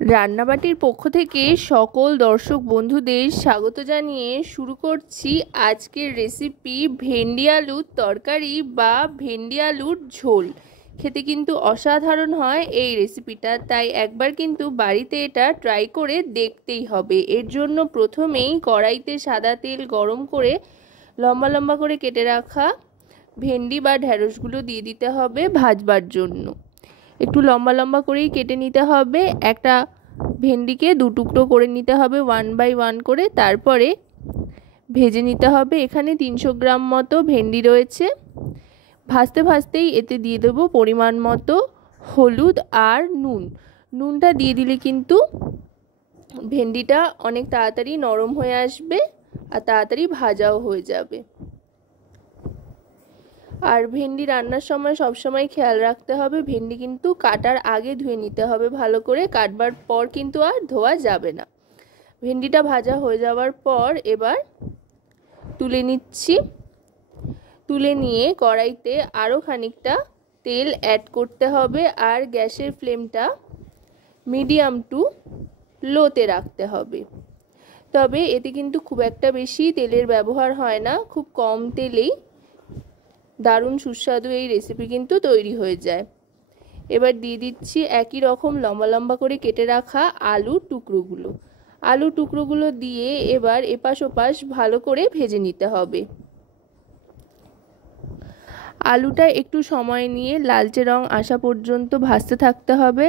রান্নাবাটির পক্ষ থেকে সকল দর্শক বন্ধুদের স্বাগত জানিয়ে শুরু করছি আজকের রেসিপি ভেন্ডি আলুর তরকারি বা ভেন্ডি আলুর ঝোল। খেতে কিন্তু অসাধারণ হয় এই রেসিপিটা, তাই একবার কিন্তু বাড়িতে এটা ট্রাই করে দেখতেই হবে। এর জন্য প্রথমেই কড়াইতে সাদা তেল গরম করে লম্বা লম্বা করে কেটে রাখা ভেন্ডি বা ঢ্যাঁড়সগুলো দিয়ে দিতে হবে ভাজবার জন্য। একটু লম্বা লম্বা করেই কেটে নিতে হবে। একটা ভেন্ডিকে দু টুকরো করে নিতে হবে 1 বাই 1 করে, তারপরে ভেজে নিতে হবে। এখানে 300 গ্রাম মতো ভেন্ডি রয়েছে। ভাজতে ভাজতেই এতে দিয়ে দেবো পরিমাণ মতো হলুদ আর নুন। নুনটা দিয়ে দিলে কিন্তু ভেন্ডিটা অনেক তাড়াতাড়ি নরম হয়ে আসবে আর তাড়াতাড়ি ভাজাও হয়ে যাবে। আর ভেন্ডি রান্নার সময় সবসময় খেয়াল রাখতে হবে ভেন্ডি কিন্তু কাটার আগে ধুয়ে নিতে হবে ভালো করে, কাটবার পর কিন্তু আর ধোয়া যাবে না। ভেন্ডিটা ভাজা হয়ে যাওয়ার পর এবার তুলে নিচ্ছি। তুলে নিয়ে কড়াইতে আরও খানিকটা তেল অ্যাড করতে হবে আর গ্যাসের ফ্লেমটা মিডিয়াম টু লোতে রাখতে হবে। তবে এতে কিন্তু খুব একটা বেশি তেলের ব্যবহার হয় না, খুব কম তেলেই দারুণ সুস্বাদু এই রেসিপি কিন্তু তৈরি হয়ে যায়। এবার দিয়ে দিচ্ছি একই রকম লম্বা লম্বা করে কেটে রাখা আলুর টুকরোগুলো। আলু টুকরোগুলো দিয়ে এবার এপাশ ওপাশ ভালো করে ভেজে নিতে হবে। আলুটা একটু সময় নিয়ে লালচে রং আসা পর্যন্ত ভাজতে থাকতে হবে।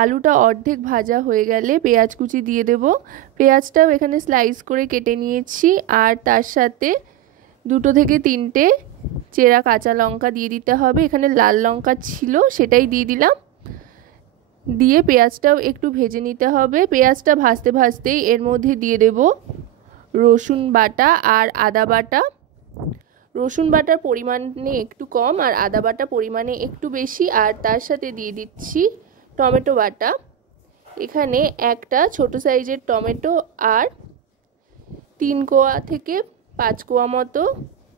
আলুটা অর্ধেক ভাজা হয়ে গেলে পেঁয়াজ কুচি দিয়ে দেব। পেঁয়াজটাও এখানে স্লাইস করে কেটে নিয়েছি আর তার সাথে 2 থেকে 3টে চেরা কাঁচা লঙ্কা দিয়ে দিতে হবে। এখানে লাল লঙ্কা ছিল সেটাই দিয়ে দিলাম। দিয়ে পেঁয়াজটাও একটু ভেজে নিতে হবে। পেঁয়াজটা ভাজতে ভাজতেই এর মধ্যে দিয়ে দেব রসুন বাটা আর আদা বাটা। রসুন বাটার পরিমাণে একটু কম আর আদা বাটা পরিমাণে একটু বেশি। আর তার সাথে দিয়ে দিচ্ছি টমেটো বাটা। এখানে একটা ছোট সাইজের টমেটো আর 3 কোয়া থেকে 5 কোয়া মতো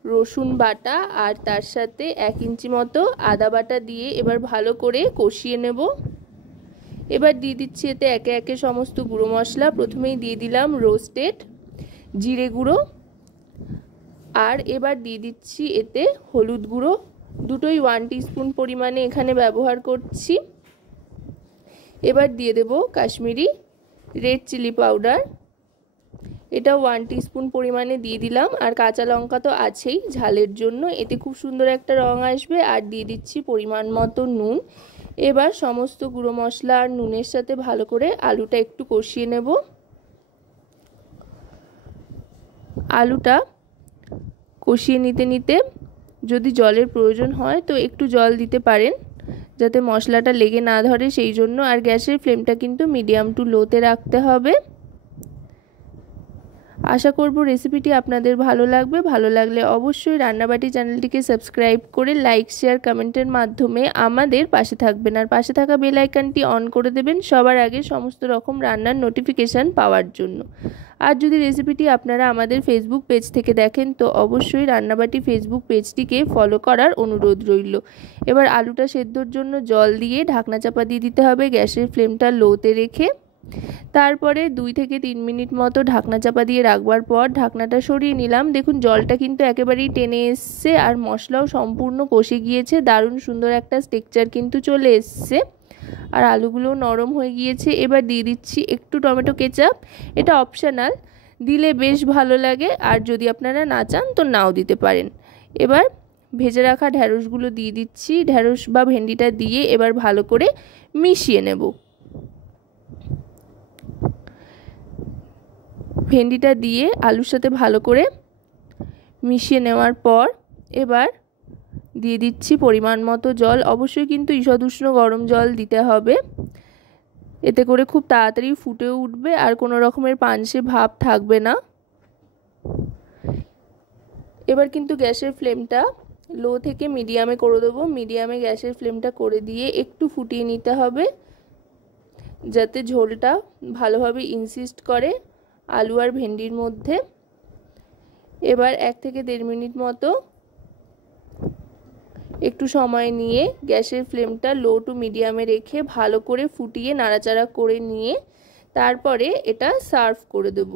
রসুন বাটা আর তার সাথে 1 ইঞ্চি মতো আদা বাটা দিয়ে এবার ভালো করে কষিয়ে নেব। এবার দিয়ে দিচ্ছি এতে একে একে সমস্ত গুঁড়ো মশলা। প্রথমেই দিয়ে দিলাম রোস্টেড জিরে গুঁড়ো আর এবার দিয়ে দিচ্ছি এতে হলুদ গুঁড়ো। দুটোই 1 টিস্পুন পরিমাণে এখানে ব্যবহার করছি। এবার দিয়ে দেব কাশ্মীরি রেড চিলি পাউডার, এটাও 1 টিস্পুন পরিমাণে দিয়ে দিলাম। আর কাঁচা লঙ্কা তো আছেই ঝালের জন্য, এতে খুব সুন্দর একটা রং আসবে। আর দিয়ে দিচ্ছি পরিমাণ মতো নুন। এবার সমস্ত গুঁড়ো মশলা আর নুনের সাথে ভালো করে আলুটা একটু কষিয়ে নেব। আলুটা কষিয়ে নিতে নিতে যদি জলের প্রয়োজন হয় তো একটু জল দিতে পারেন যাতে মশলাটা লেগে না ধরে সেই জন্য। আর গ্যাসের ফ্লেমটা কিন্তু মিডিয়াম টু লোতে রাখতে হবে। আশা করব রেসিপিটি আপনাদের ভালো লাগবে। ভালো লাগলে অবশ্যই রান্নাবাটি চ্যানেলটিকে সাবস্ক্রাইব করে লাইক শেয়ার কমেন্টের মাধ্যমে আমাদের পাশে থাকবেন আর পাশে থাকা বেল আইকনটি অন করে দেবেন সবার আগে সমস্ত রকম রান্নার নোটিফিকেশান পাওয়ার জন্য। আর যদি রেসিপিটি আপনারা আমাদের ফেসবুক পেজ থেকে দেখেন তো অবশ্যই রান্নাবাটি ফেসবুক পেজটিকে ফলো করার অনুরোধ রইল। এবার আলুটা সেদ্ধর জন্য জল দিয়ে ঢাকনা চাপা দিয়ে দিতে হবে গ্যাসের ফ্লেমটা লোতে রেখে। তারপরে 2 থেকে 3 মিনিট মতো ঢাকনা চাপা দিয়ে রাখবার পর ঢাকনাটা সরিয়ে নিলাম। দেখুন জলটা কিন্তু একেবারেই টেনে এসছে আর মশলাও সম্পূর্ণ কষে গিয়েছে। দারুণ সুন্দর একটা টেক্সচার কিন্তু চলে এসছে আর আলুগুলোও নরম হয়ে গিয়েছে। এবার দিয়ে দিচ্ছি একটু টমেটো কেচাপ, এটা অপশনাল, দিলে বেশ ভালো লাগে আর যদি আপনারা না চান তো নাও দিতে পারেন। এবার ভেজে রাখা ঢ্যাঁড়সগুলো দিয়ে দিচ্ছি। ঢ্যাঁড়স বা ভেন্ডিটা দিয়ে এবার ভালো করে মিশিয়ে নেব। ভেন্ডিটা দিয়ে আলুর সাথে ভালো করে মিশিয়ে নেওয়ার পর এবার দিয়ে দিচ্ছি পরিমাণ মতো জল। অবশ্যই কিন্তু ঈষদ উষ্ণ গরম জল দিতে হবে, এতে করে খুব তাড়াতাড়ি ফুটে উঠবে আর কোনো রকমের পানসে ভাব থাকবে না। এবার কিন্তু গ্যাসের ফ্লেমটা লো থেকে মিডিয়ামে করে দেবো। মিডিয়ামে গ্যাসের ফ্লেমটা করে দিয়ে একটু ফুটিয়ে নিতে হবে যাতে ঝোলটা ভালোভাবে ইনসিস্ট করে আলু আর ভেন্ডির মধ্যে। এবার 1 থেকে 1.5 মিনিট মতো একটু সময় নিয়ে গ্যাসের ফ্লেমটা লো টু মিডিয়ামে রেখে ভালো করে ফুটিয়ে নাড়াচাড়া করে নিয়ে তারপরে এটা সার্ভ করে দেব।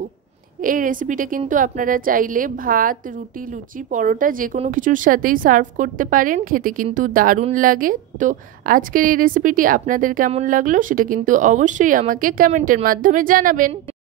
এই রেসিপিটা কিন্তু আপনারা চাইলে ভাত, রুটি, লুচি, পরোটা যে কোনো কিছুর সাথেই সার্ভ করতে পারেন, খেতে কিন্তু দারুণ লাগে। তো আজকের এই রেসিপিটি আপনাদের কেমন লাগলো সেটা কিন্তু অবশ্যই আমাকে কমেন্টের মাধ্যমে জানাবেন।